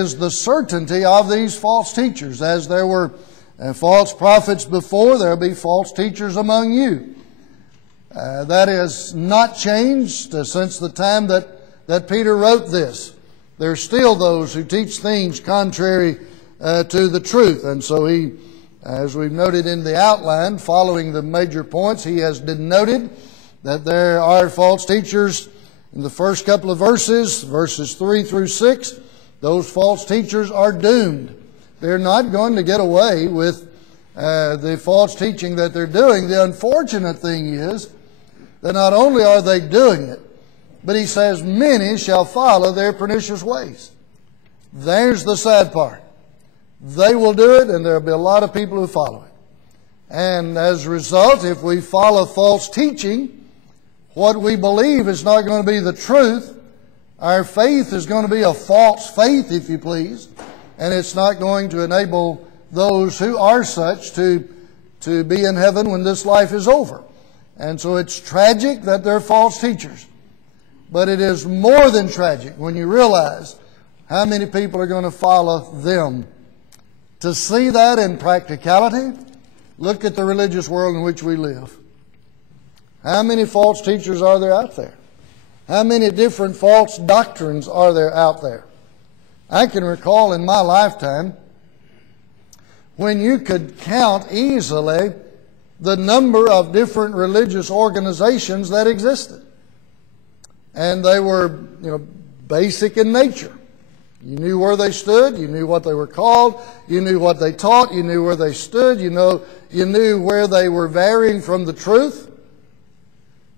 is the certainty of these false teachers. As there were false prophets before, there will be false teachers among you. That has not changed since the time that Peter wrote this. There are still those who teach things contrary to the truth. And so he, as we've noted in the outline, following the major points, he has denoted that there are false teachers in the first couple of verses 3 through 6. Those false teachers are doomed. They're not going to get away with the false teaching that they're doing. The unfortunate thing is that not only are they doing it, but he says many shall follow their pernicious ways. There's the sad part. They will do it, and there'll be a lot of people who follow it. And as a result, if we follow false teaching, what we believe is not going to be the truth. Our faith is going to be a false faith, if you please, and it's not going to enable those who are such to be in heaven when this life is over. And so it's tragic that they're false teachers. But it is more than tragic when you realize how many people are going to follow them. To see that in practicality, look at the religious world in which we live. How many false teachers are there out there? How many different false doctrines are there out there? I can recall in my lifetime when you could count easily the number of different religious organizations that existed. And they were, basic in nature. You knew where they stood, you knew what they were called, you knew what they taught, you knew where they stood, you knew where they were varying from the truth.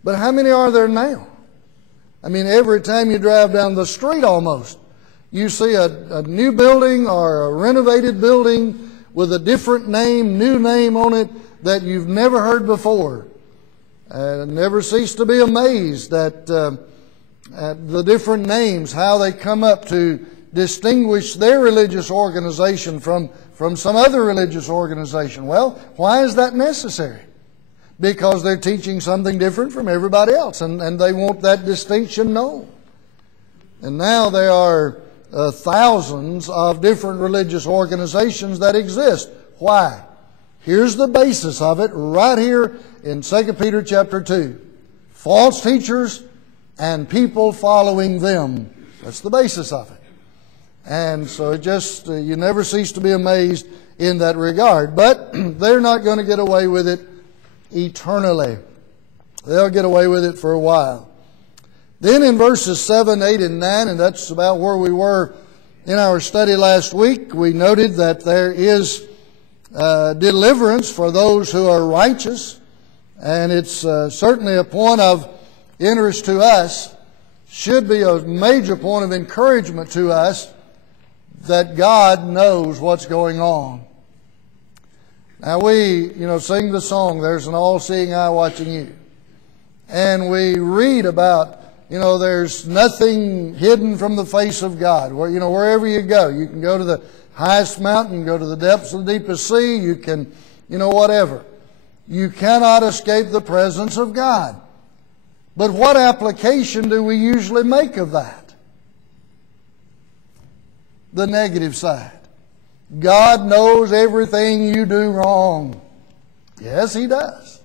But how many are there now? I mean, every time you drive down the street almost, you see a new building or a renovated building with a different name, new name on it that you've never heard before. Never cease to be amazed at the different names, how they come up to distinguish their religious organization from some other religious organization. Well, why is that necessary? Because they're teaching something different from everybody else, and they want that distinction known. And now there are thousands of different religious organizations that exist. Why? Here's the basis of it right here in 2 Peter chapter 2. False teachers and people following them. That's the basis of it. And so it just, you never cease to be amazed in that regard. But they're not going to get away with it eternally. They'll get away with it for a while. Then in verses 7, 8, and 9, and that's about where we were in our study last week, we noted that there is deliverance for those who are righteous. And it's certainly a point of interest to us, should be a major point of encouragement to us, that God knows what's going on. Now we, sing the song, "There's an all-seeing eye watching you." And we read about, there's nothing hidden from the face of God. Wherever you go, you can go to the highest mountain, you can go to the depths of the deepest sea, you can, whatever. You cannot escape the presence of God. But what application do we usually make of that? The negative side. God knows everything you do wrong. Yes, He does.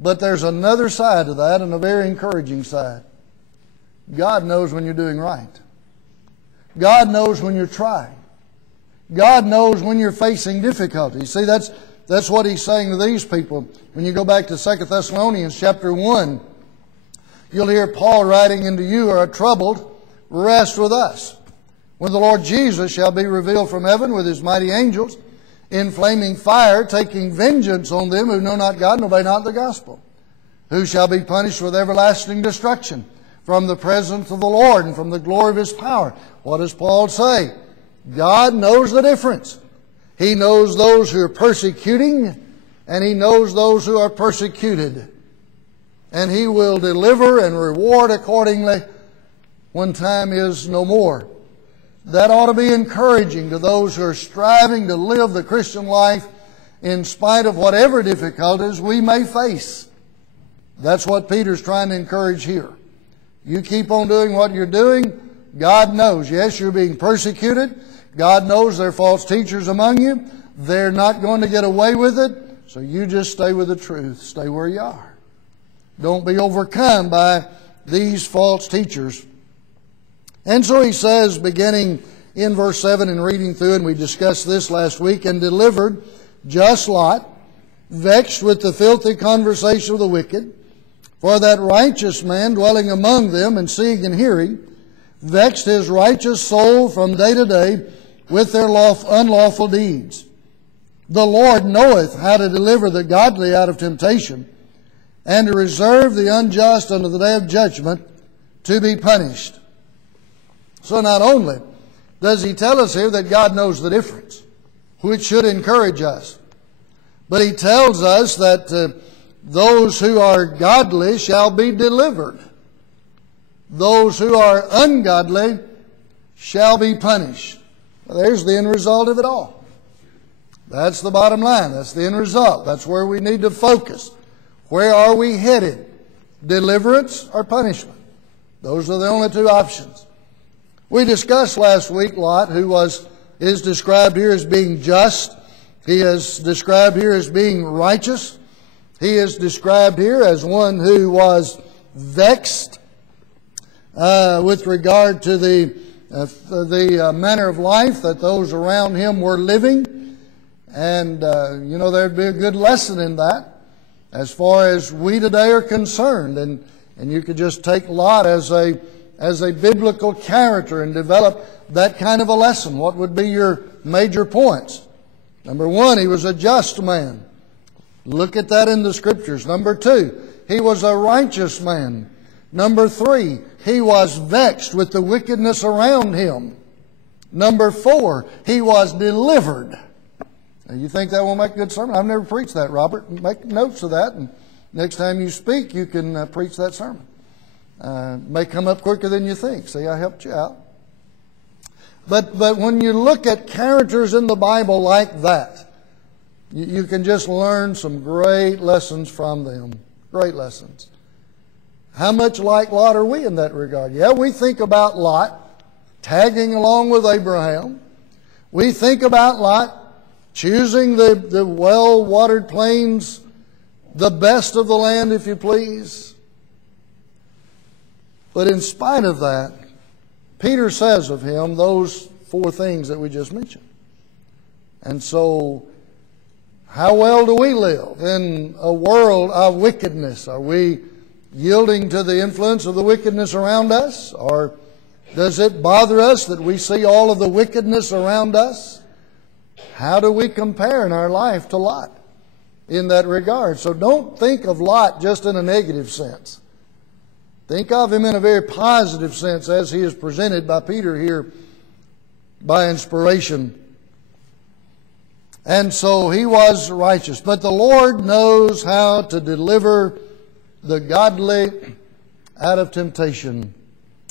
But there's another side to that, and a very encouraging side. God knows when you're doing right. God knows when you're trying. God knows when you're facing difficulties. See, that's what He's saying to these people. When you go back to 2 Thessalonians chapter 1, you'll hear Paul writing, "Into you are troubled, rest with us, when the Lord Jesus shall be revealed from heaven with His mighty angels, in flaming fire, taking vengeance on them who know not God and obey not the gospel, who shall be punished with everlasting destruction from the presence of the Lord and from the glory of His power." What does Paul say? God knows the difference. He knows those who are persecuting, and He knows those who are persecuted. And He will deliver and reward accordingly when time is no more. That ought to be encouraging to those who are striving to live the Christian life in spite of whatever difficulties we may face. That's what Peter's trying to encourage here. You keep on doing what you're doing, God knows. Yes, you're being persecuted. God knows there are false teachers among you. They're not going to get away with it. So you just stay with the truth. Stay where you are. Don't be overcome by these false teachers. And so he says, beginning in verse 7 and reading through, and we discussed this last week, and delivered just Lot, vexed with the filthy conversation of the wicked, for that righteous man dwelling among them and seeing and hearing, vexed his righteous soul from day to day with their unlawful deeds. The Lord knoweth how to deliver the godly out of temptation, and to reserve the unjust unto the day of judgment to be punished. So not only does he tell us here that God knows the difference, which should encourage us, but he tells us that those who are godly shall be delivered. Those who are ungodly shall be punished. Well, there's the end result of it all. That's the bottom line. That's the end result. That's where we need to focus. Where are we headed? Deliverance or punishment? Those are the only two options. We discussed last week Lot, who is described here as being just. He is described here as being righteous. He is described here as one who was vexed with regard to the manner of life that those around him were living. And, there'd be a good lesson in that as far as we today are concerned. And you could just take Lot as a biblical character and develop that kind of a lesson. What would be your major points? Number one, he was a just man. Look at that in the Scriptures. Number two, he was a righteous man. Number three, he was vexed with the wickedness around him. Number four, he was delivered. Now, you think that will make a good sermon? I've never preached that, Robert. Make notes of that, and next time you speak, you can preach that sermon. May come up quicker than you think. See, I helped you out. But when you look at characters in the Bible like that, you can just learn some great lessons from them. Great lessons. How much like Lot are we in that regard? Yeah, we think about Lot tagging along with Abraham. We think about Lot choosing the well-watered plains, the best of the land, if you please. But in spite of that, Peter says of him those four things that we just mentioned. And so, how well do we live in a world of wickedness? Are we yielding to the influence of the wickedness around us? Or does it bother us that we see all of the wickedness around us? How do we compare in our life to Lot in that regard? So don't think of Lot just in a negative sense. Think of him in a very positive sense as he is presented by Peter here by inspiration. And so he was righteous. But the Lord knows how to deliver the godly out of temptation.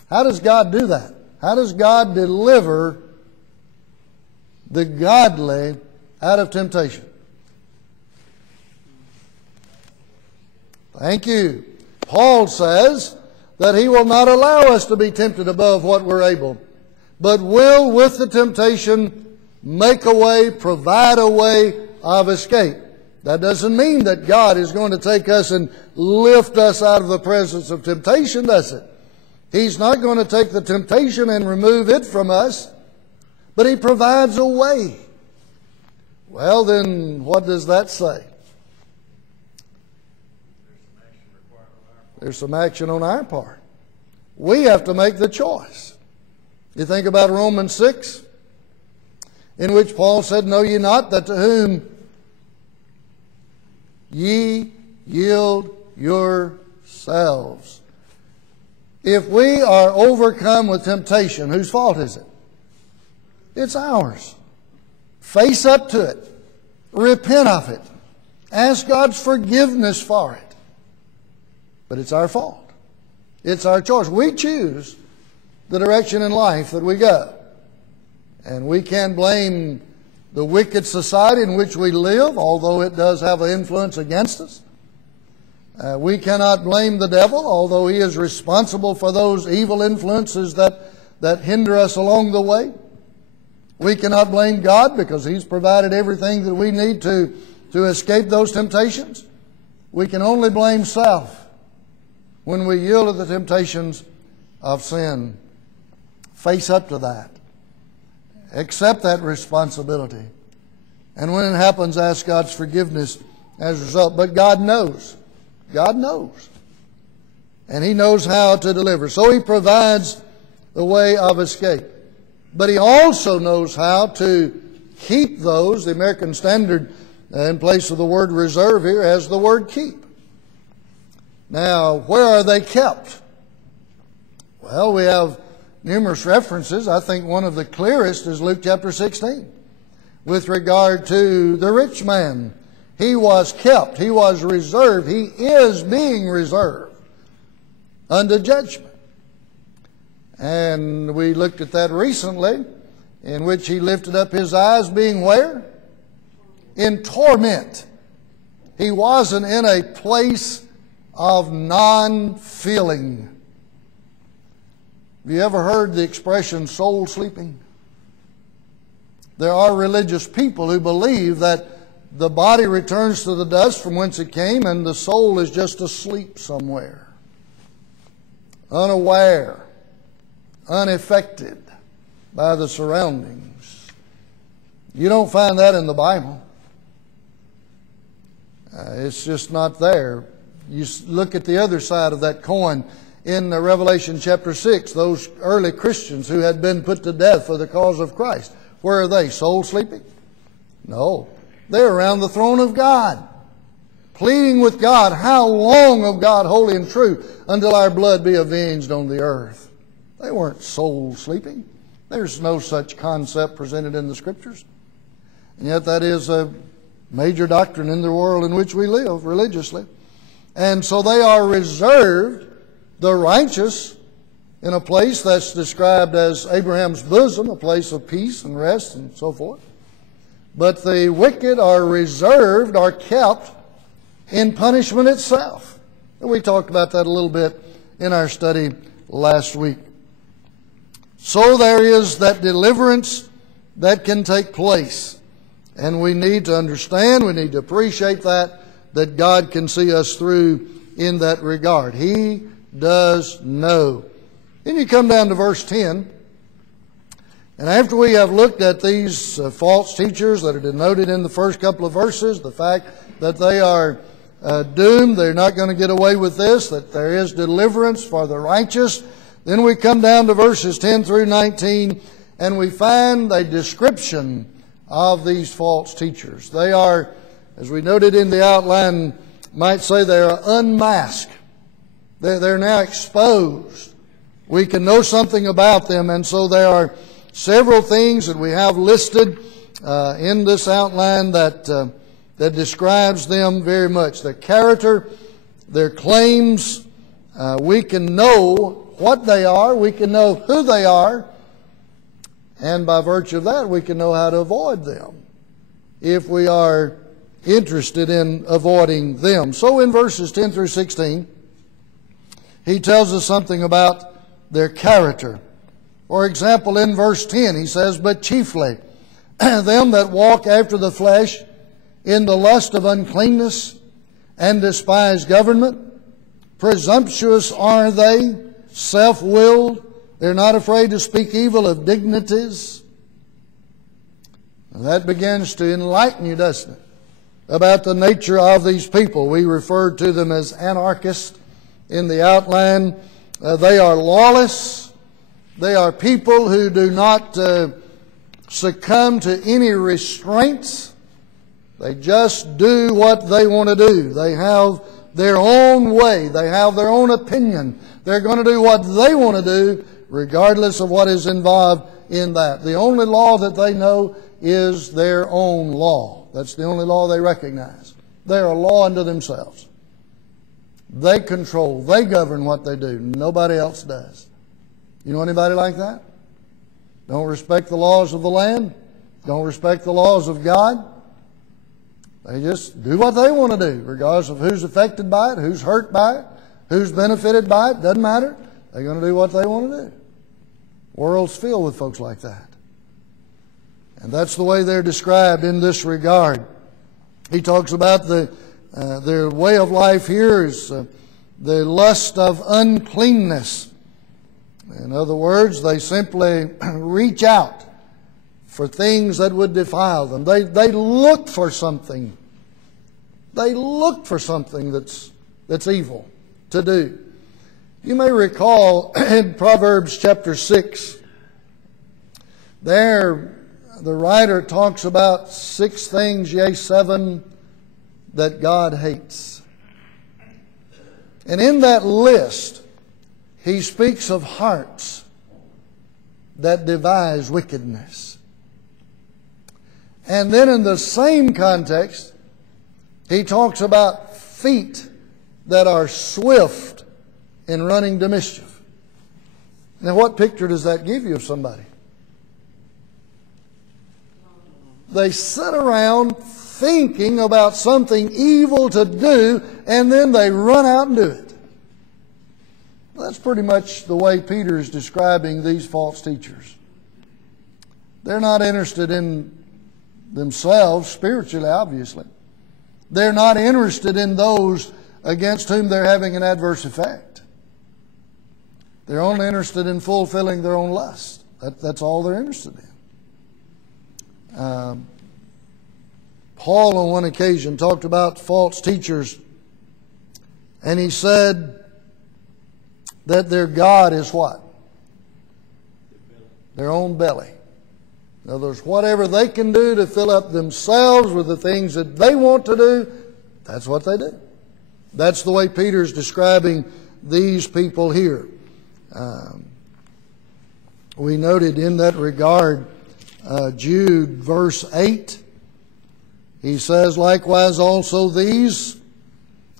How does God do that? How does God deliver the godly out of temptation? Thank you. Paul says that he will not allow us to be tempted above what we're able, but will with the temptation make a way, provide a way of escape. That doesn't mean that God is going to take us and lift us out of the presence of temptation, does it? He's not going to take the temptation and remove it from us, but He provides a way. Well, then, what does that say? There's some action on our part. We have to make the choice. You think about Romans 6, in which Paul said, "Know ye not that to whom ye yield yourselves?" If we are overcome with temptation, whose fault is it? It's ours. Face up to it. Repent of it. Ask God's forgiveness for it. But it's our fault. It's our choice. We choose the direction in life that we go. And we can't blame the wicked society in which we live, although it does have an influence against us. We cannot blame the devil, although he is responsible for those evil influences that that hinder us along the way. We cannot blame God because He's provided everything that we need to escape those temptations. We can only blame self when we yield to the temptations of sin. Face up to that. Accept that responsibility. And when it happens, ask God's forgiveness as a result. But God knows. God knows. And He knows how to deliver. So He provides the way of escape. But He also knows how to keep those. The American Standard, in place of the word reserve here, has the word keep. Now, where are they kept? Well, we have numerous references. I think one of the clearest is Luke chapter 16. With regard to the rich man, he was kept. He was reserved. He is being reserved unto judgment. And we looked at that recently, in which he lifted up his eyes, being where? In torment. He wasn't in a place of non-feeling. Have you ever heard the expression soul sleeping? There are religious people who believe that the body returns to the dust from whence it came and the soul is just asleep somewhere, unaware, unaffected by the surroundings. You don't find that in the Bible. It's just not there. You look at the other side of that coin in Revelation chapter 6, those early Christians who had been put to death for the cause of Christ. Where are they? Soul sleeping? No. They're around the throne of God, pleading with God, how long, O God, holy and true, until our blood be avenged on the earth. They weren't soul sleeping. There's no such concept presented in the Scriptures. And yet that is a major doctrine in the world in which we live religiously. And so they are reserved, the righteous, in a place that's described as Abraham's bosom, a place of peace and rest and so forth. But the wicked are reserved, are kept in punishment itself. And we talked about that a little bit in our study last week. So there is that deliverance that can take place. And we need to understand, we need to appreciate that God can see us through in that regard. He does know. Then you come down to verse 10. And after we have looked at these false teachers that are denoted in the first couple of verses, the fact that they are doomed, they're not going to get away with this, that there is deliverance for the righteous, then we come down to verses 10 through 19, and we find a description of these false teachers. They are, as we noted in the outline, might say they are unmasked. They're now exposed. We can know something about them, and so there are several things that we have listed in this outline that describes them very much. Their character, their claims, we can know what they are, we can know who they are, and by virtue of that we can know how to avoid them if we are interested in avoiding them. So in verses 10 through 16, he tells us something about their character. For example, in verse 10, he says, "But chiefly them that walk after the flesh in the lust of uncleanness and despise government, presumptuous are they, self-willed, they're not afraid to speak evil of dignities." And that begins to enlighten you, doesn't it, about the nature of these people. We referred to them as anarchists in the outline. They are lawless. They are people who do not succumb to any restraints. They just do what they want to do. They have their own way. They have their own opinion. They're going to do what they want to do, regardless of what is involved in that. The only law that they know is their own law. That's the only law they recognize. They're a law unto themselves. They control, they govern what they do. Nobody else does. You know anybody like that? Don't respect the laws of the land. Don't respect the laws of God. They just do what they want to do, regardless of who's affected by it, who's hurt by it, who's benefited by it. Doesn't matter. They're going to do what they want to do. World's filled with folks like that. And that's the way they're described in this regard. He talks about their way of life here is the lust of uncleanness. In other words, they simply reach out for things that would defile them. They look for something. They look for something that's evil to do. You may recall in Proverbs chapter 6, there the writer talks about 6 things, yea, 7, that God hates. And in that list, he speaks of hearts that devise wickedness. And then in the same context, he talks about feet that are swift in running to mischief. Now, what picture does that give you of somebody? They sit around thinking about something evil to do, and then they run out and do it. That's pretty much the way Peter is describing these false teachers. They're not interested in themselves spiritually, obviously. They're not interested in those against whom they're having an adverse effect. They're only interested in fulfilling their own lust. That's all they're interested in. Paul on one occasion talked about false teachers, and he said that their God is what? Their own belly. In other words, whatever they can do to fill up themselves with the things that they want to do, that's what they do. That's the way Peter's describing these people here. We noted in that regard, Jude verse 8, he says, likewise also these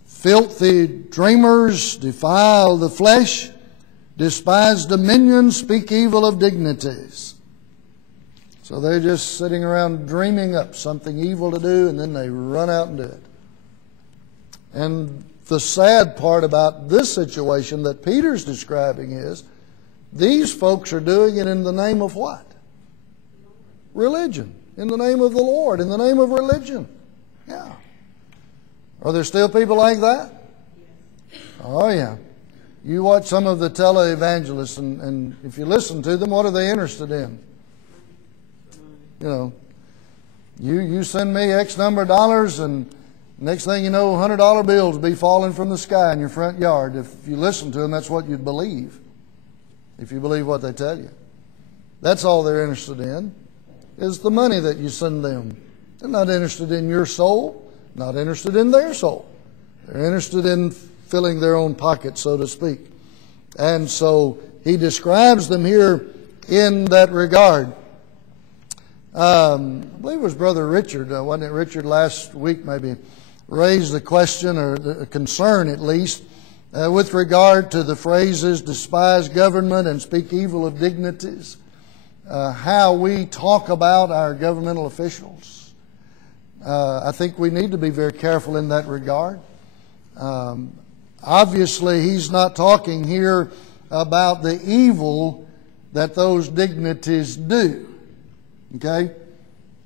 filthy dreamers defile the flesh, despise dominion, speak evil of dignities. So they're just sitting around dreaming up something evil to do, and then they run out and do it. And the sad part about this situation that Peter's describing is, these folks are doing it in the name of what? Religion. In the name of the Lord. In the name of religion. Yeah. Are there still people like that? Oh, yeah. You watch some of the televangelists, and if you listen to them, what are they interested in? You know, you send me X number of dollars, and next thing you know, $100 bills will be falling from the sky in your front yard. If you listen to them, that's what you'd believe. If you believe what they tell you. That's all they're interested in, is the money that you send them. They're not interested in your soul, not interested in their soul. They're interested in filling their own pocket, so to speak. And so he describes them here in that regard. I believe it was Brother Richard, wasn't it Richard last week maybe, raised the question, or the concern at least, with regard to the phrases despise government and speak evil of dignities. How we talk about our governmental officials. I think we need to be very careful in that regard. Obviously, he's not talking here about the evil that those dignities do. Okay?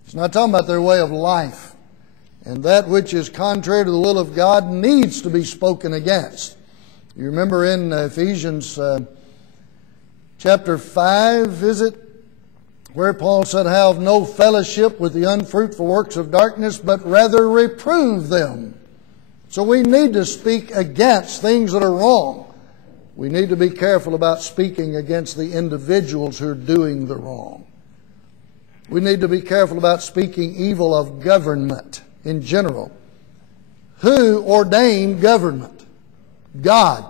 He's not talking about their way of life. And that which is contrary to the will of God needs to be spoken against. You remember in Ephesians chapter 5, is it? Where Paul said, have no fellowship with the unfruitful works of darkness, but rather reprove them. So we need to speak against things that are wrong. We need to be careful about speaking against the individuals who are doing the wrong. We need to be careful about speaking evil of government in general. Who ordained government? God.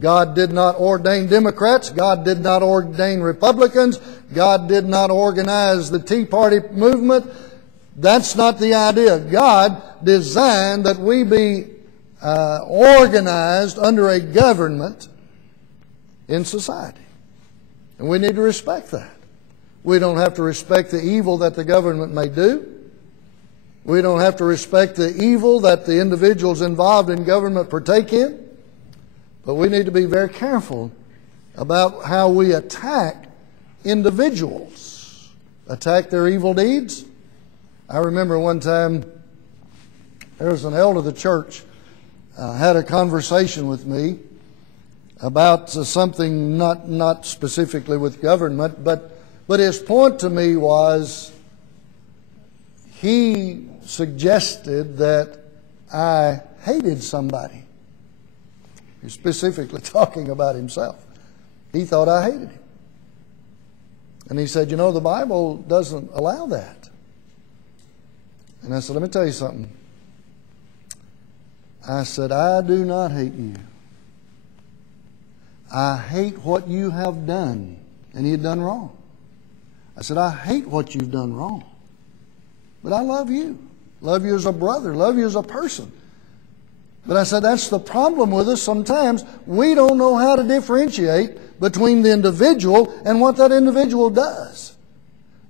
God did not ordain Democrats. God did not ordain Republicans. God did not organize the Tea Party movement. That's not the idea. God designed that we be organized under a government in society. And we need to respect that. We don't have to respect the evil that the government may do. We don't have to respect the evil that the individuals involved in government partake in. But we need to be very careful about how we attack individuals attack their evil deeds. I remember one time there was an elder of the church had a conversation with me about something not specifically with government, but his point to me was he suggested that I hated somebody. He's specifically talking about himself. He thought I hated him. And he said, the Bible doesn't allow that. And I said, let me tell you something. I said, I do not hate you. I hate what you have done. And he had done wrong. I said, I hate what you've done wrong. But I love you. Love you as a brother. Love you as a person. But I said, that's the problem with us sometimes. We don't know how to differentiate between the individual and what that individual does.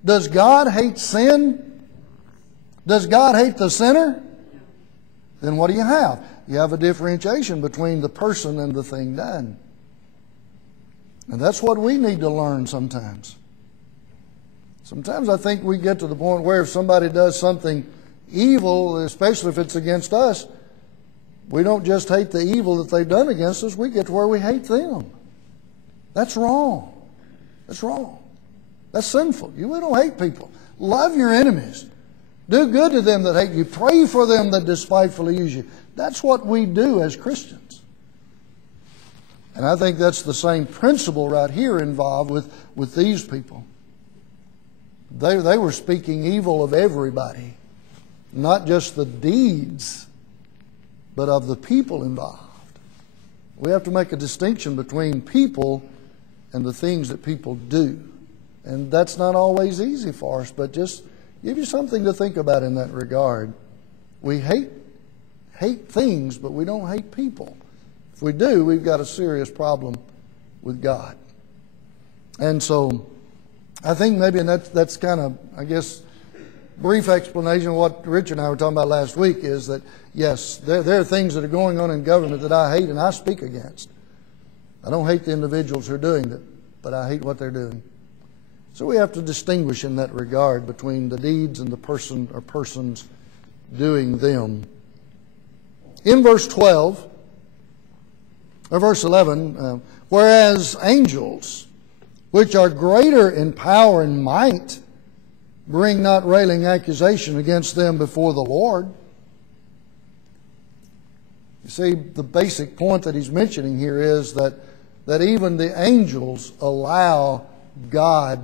Does God hate sin? Does God hate the sinner? Then what do you have? You have a differentiation between the person and the thing done. And that's what we need to learn sometimes. Sometimes I think we get to the point where if somebody does something evil, especially if it's against us, we don't just hate the evil that they've done against us, we get to where we hate them. That's wrong. That's wrong. That's sinful. We don't hate people. Love your enemies. Do good to them that hate you. Pray for them that despitefully use you. That's what we do as Christians. And I think that's the same principle right here involved with these people. They were speaking evil of everybody, not just the deeds, but of the people involved. We have to make a distinction between people and the things that people do. And that's not always easy for us, but just give you something to think about in that regard. We hate things, but we don't hate people. If we do, we've got a serious problem with God. And so I think maybe, and that's kind of, I guess, brief explanation of what Richard and I were talking about last week is that, yes, there are things that are going on in government that I hate and I speak against. I don't hate the individuals who are doing it, but I hate what they're doing. So we have to distinguish in that regard between the deeds and the person or persons doing them. In verse 12, or verse 11, whereas angels, which are greater in power and might, bring not railing accusation against them before the Lord. You see, the basic point that he's mentioning here is that even the angels allow God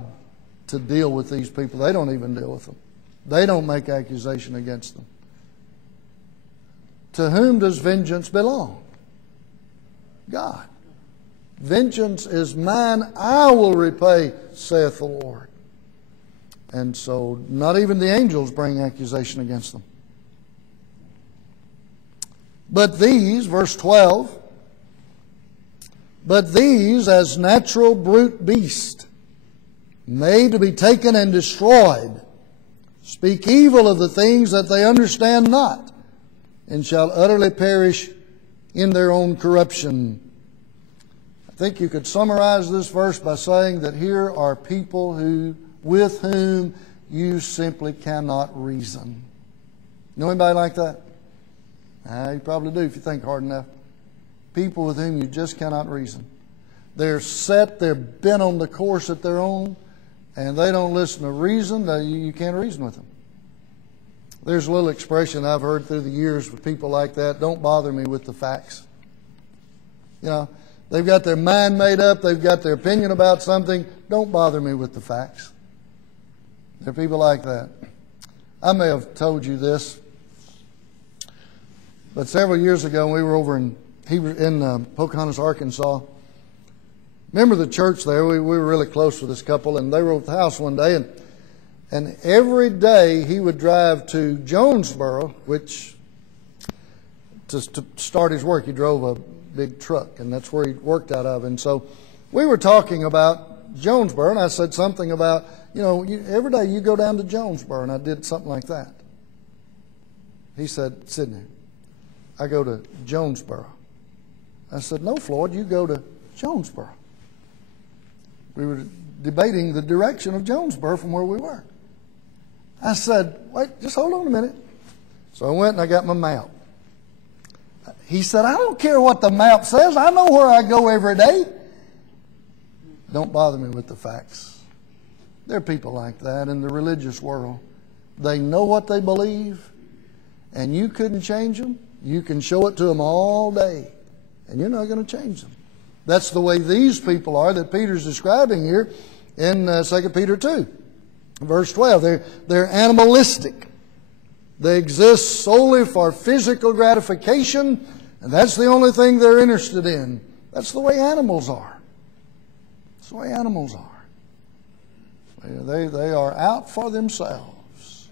to deal with these people. They don't even deal with them. They don't make accusation against them. To whom does vengeance belong? God. Vengeance is mine, I will repay, saith the Lord. And so not even the angels bring accusation against them. But these, verse 12, but these as natural brute beasts, made to be taken and destroyed, speak evil of the things that they understand not, and shall utterly perish in their own corruption. I think you could summarize this verse by saying that here are people with whom you simply cannot reason. Know anybody like that? You probably do if you think hard enough. People with whom you just cannot reason. They're set, they're bent on the course that they're on, and they don't listen to reason. You can't reason with them. There's a little expression I've heard through the years with people like that: don't bother me with the facts. They've got their mind made up, they've got their opinion about something. Don't bother me with the facts. There are people like that. I may have told you this, but several years ago we were over in Pocahontas, Arkansas. Remember the church there? We were really close with this couple, and they were at the house one day, and every day he would drive to Jonesboro, which to start his work he drove a big truck, and that's where he worked out of. And so we were talking about Jonesboro, and I said something about, every day you go down to Jonesboro, and I did something like that. He said, Sidney, I go to Jonesboro. I said, no, Floyd, you go to Jonesboro. We were debating the direction of Jonesboro from where we were. I said, wait, just hold on a minute. So I went and I got my map. He said, I don't care what the map says. I know where I go every day. Don't bother me with the facts. There are people like that in the religious world. They know what they believe, and you couldn't change them. You can show it to them all day, and you're not going to change them. That's the way these people are that Peter's describing here in 2 Peter 2, verse 12. They're animalistic. They exist solely for physical gratification, and that's the only thing they're interested in. That's the way animals are. That's the way animals are. They are out for themselves.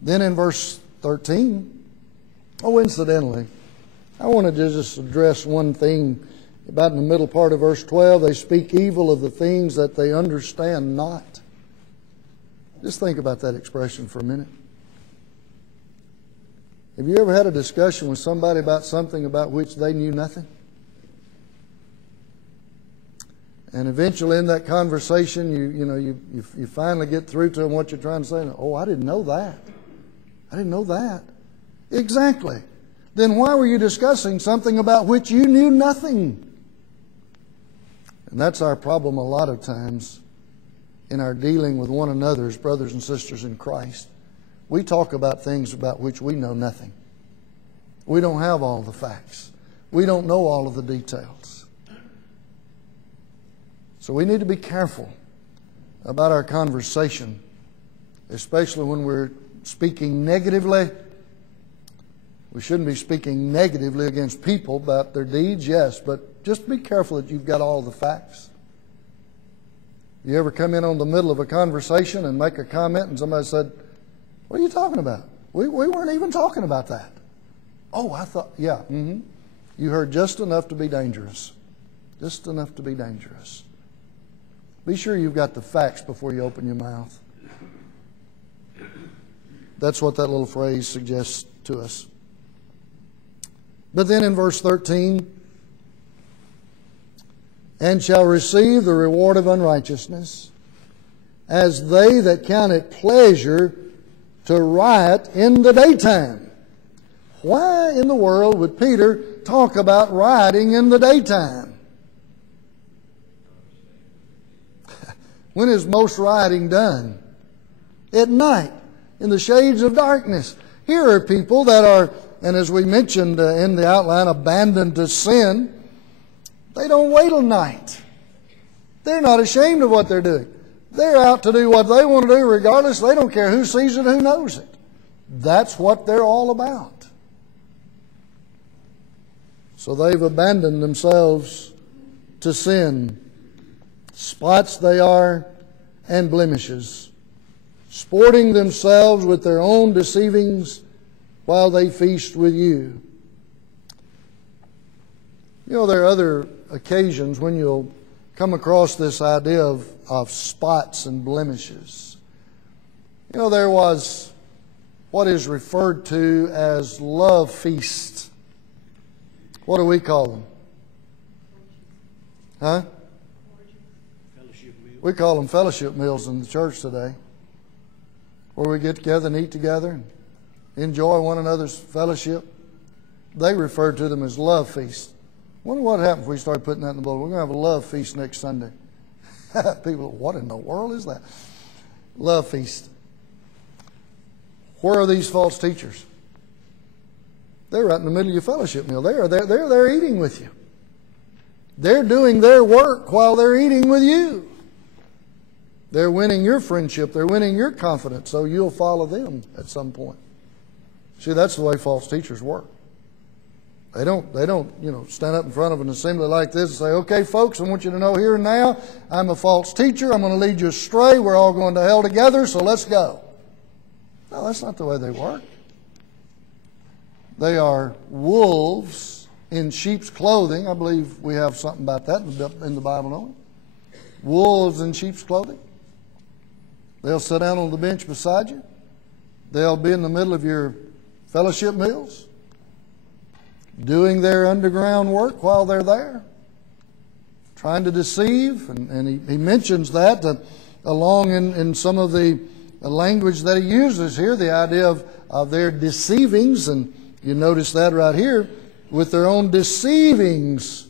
Then in verse 13, incidentally, I wanted to just address one thing about in the middle part of verse 12. They speak evil of the things that they understand not. Just think about that expression for a minute. Have you ever had a discussion with somebody about something about which they knew nothing? And eventually in that conversation, you finally get through to them what you're trying to say. Oh, I didn't know that. I didn't know that. Exactly. Then why were you discussing something about which you knew nothing? And that's our problem a lot of times in our dealing with one another as brothers and sisters in Christ. We talk about things about which we know nothing. We don't have all the facts. We don't know all of the details. So we need to be careful about our conversation, especially when we're speaking negatively. We shouldn't be speaking negatively against people about their deeds, yes, but just be careful that you've got all the facts. You ever come in on the middle of a conversation and make a comment and somebody said, what are you talking about? We weren't even talking about that. Oh, I thought, yeah, You heard just enough to be dangerous. Just enough to be dangerous. Be sure you've got the facts before you open your mouth. That's what that little phrase suggests to us. But then in verse 13, and shall receive the reward of unrighteousness, as they that count it pleasure to riot in the daytime. Why in the world would Peter talk about rioting in the daytime? When is most rioting done? At night, in the shades of darkness. Here are people that are, and as we mentioned in the outline, abandoned to sin. They don't wait till night. They're not ashamed of what they're doing. They're out to do what they want to do regardless. They don't care who sees it, who knows it. That's what they're all about. So they've abandoned themselves to sin. Spots they are and blemishes, sporting themselves with their own deceivings while they feast with you. You know, there are other occasions when you'll come across this idea of spots and blemishes. You know, there was what is referred to as love feasts. What do we call them? Huh? We call them fellowship meals in the church today, where we get together and eat together and enjoy one another's fellowship. They refer to them as love feasts. Wonder what happens if we start putting that in the bowl. We're going to have a love feast next Sunday. People, what in the world is that? Love feast. Where are these false teachers? They're right in the middle of your fellowship meal. They're there eating with you. They're doing their work while they're eating with you. They're winning your friendship. They're winning your confidence, so you'll follow them at some point. See, that's the way false teachers work. They don't, stand up in front of an assembly like this and say, okay, folks, I want you to know here and now, I'm a false teacher. I'm going to lead you astray. We're all going to hell together, so let's go. No, that's not the way they work. They are wolves in sheep's clothing. I believe we have something about that in the Bible, don't we? Wolves in sheep's clothing. They'll sit down on the bench beside you. They'll be in the middle of your fellowship meals, doing their underground work while they're there, trying to deceive, and he mentions that along in some of the language that he uses here, the idea of their deceivings, and you notice that right here, with their own deceivings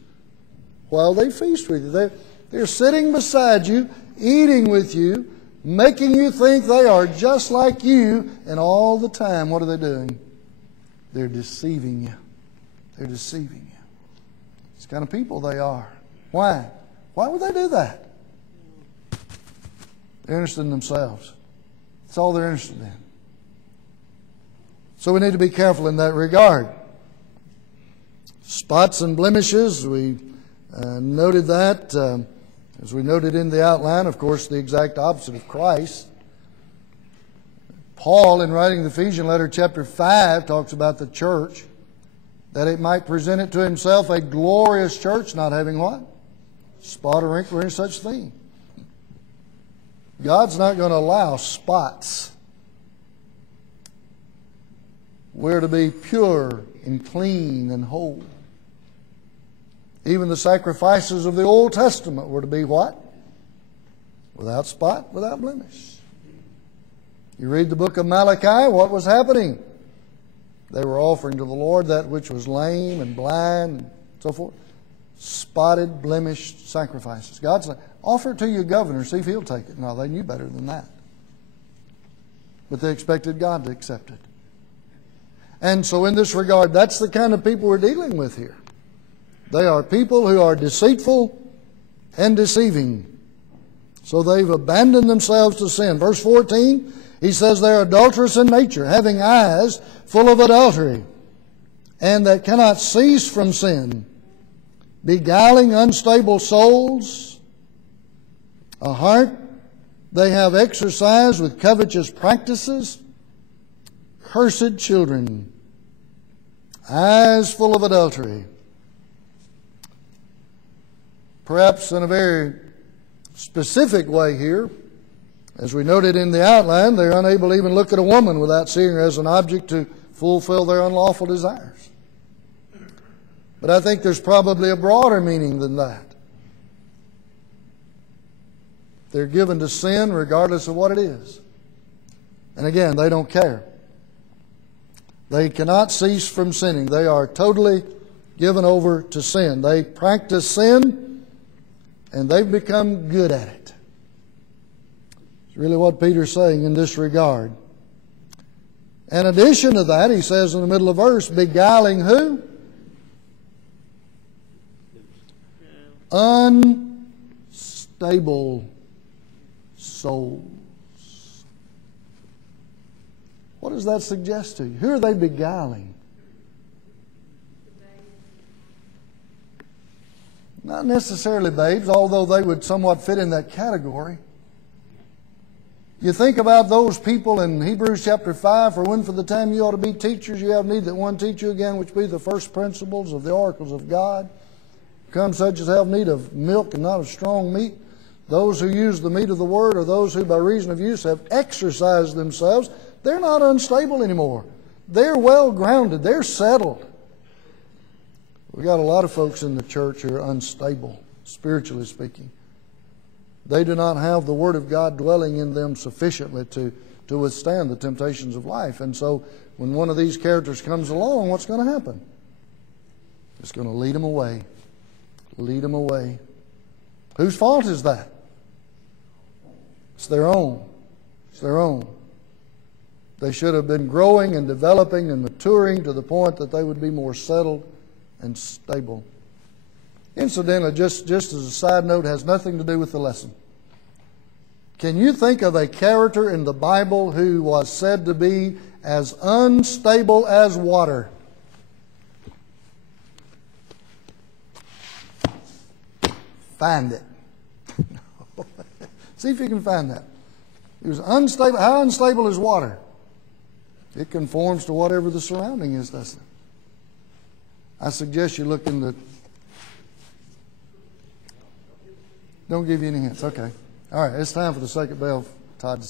while they feast with you. They're sitting beside you, eating with you, making you think they are just like you, and all the time, what are they doing? They're deceiving you. They're deceiving you. It's the kind of people they are. Why? Why would they do that? They're interested in themselves. That's all they're interested in. So we need to be careful in that regard. Spots and blemishes, we noted that. As we noted in the outline, of course, the exact opposite of Christ. Paul, in writing the Ephesian letter, chapter 5, talks about the church, that it might present it to himself a glorious church, not having what? Spot or wrinkle or any such thing. God's not going to allow spots. We're to be pure and clean and whole. Even the sacrifices of the Old Testament were to be what? Without spot, without blemish. You read the book of Malachi, what was happening? They were offering to the Lord that which was lame and blind and so forth. Spotted, blemished sacrifices. God said, offer it to your governor, see if he'll take it. No, they knew better than that. But they expected God to accept it. And so in this regard, that's the kind of people we're dealing with here. They are people who are deceitful and deceiving. So they've abandoned themselves to sin. Verse 14, he says they're adulterous in nature, having eyes full of adultery, and that cannot cease from sin, beguiling unstable souls, a heart they have exercised with covetous practices, cursed children, eyes full of adultery. Perhaps in a very specific way here, as we noted in the outline, they're unable to even look at a woman without seeing her as an object to fulfill their unlawful desires. But I think there's probably a broader meaning than that. They're given to sin regardless of what it is. And again, they don't care. They cannot cease from sinning. They are totally given over to sin. They practice sin, and they've become good at it. It's really what Peter's saying in this regard. In addition to that, he says in the middle of the verse, beguiling who? Unstable souls. What does that suggest to you? Who are they beguiling? Not necessarily babes, although they would somewhat fit in that category. You think about those people in Hebrews chapter 5, for when for the time you ought to be teachers, you have need that one teach you again, which be the first principles of the oracles of God. Come such as have need of milk and not of strong meat. Those who use the meat of the word, or those who by reason of use have exercised themselves, they're not unstable anymore. They're well grounded. They're settled. We've got a lot of folks in the church who are unstable, spiritually speaking. They do not have the Word of God dwelling in them sufficiently to withstand the temptations of life. And so when one of these characters comes along, what's going to happen? It's going to lead them away. Lead them away. Whose fault is that? It's their own. It's their own. They should have been growing and developing and maturing to the point that they would be more settled and stable. Incidentally, just as a side note, has nothing to do with the lesson. Can you think of a character in the Bible who was said to be as unstable as water? Find it. See if you can find that. He was unstable. How unstable is water? It conforms to whatever the surrounding is, doesn't it? I suggest you look in the... Don't give you any hints. Okay. All right. It's time for the second bell. Todd's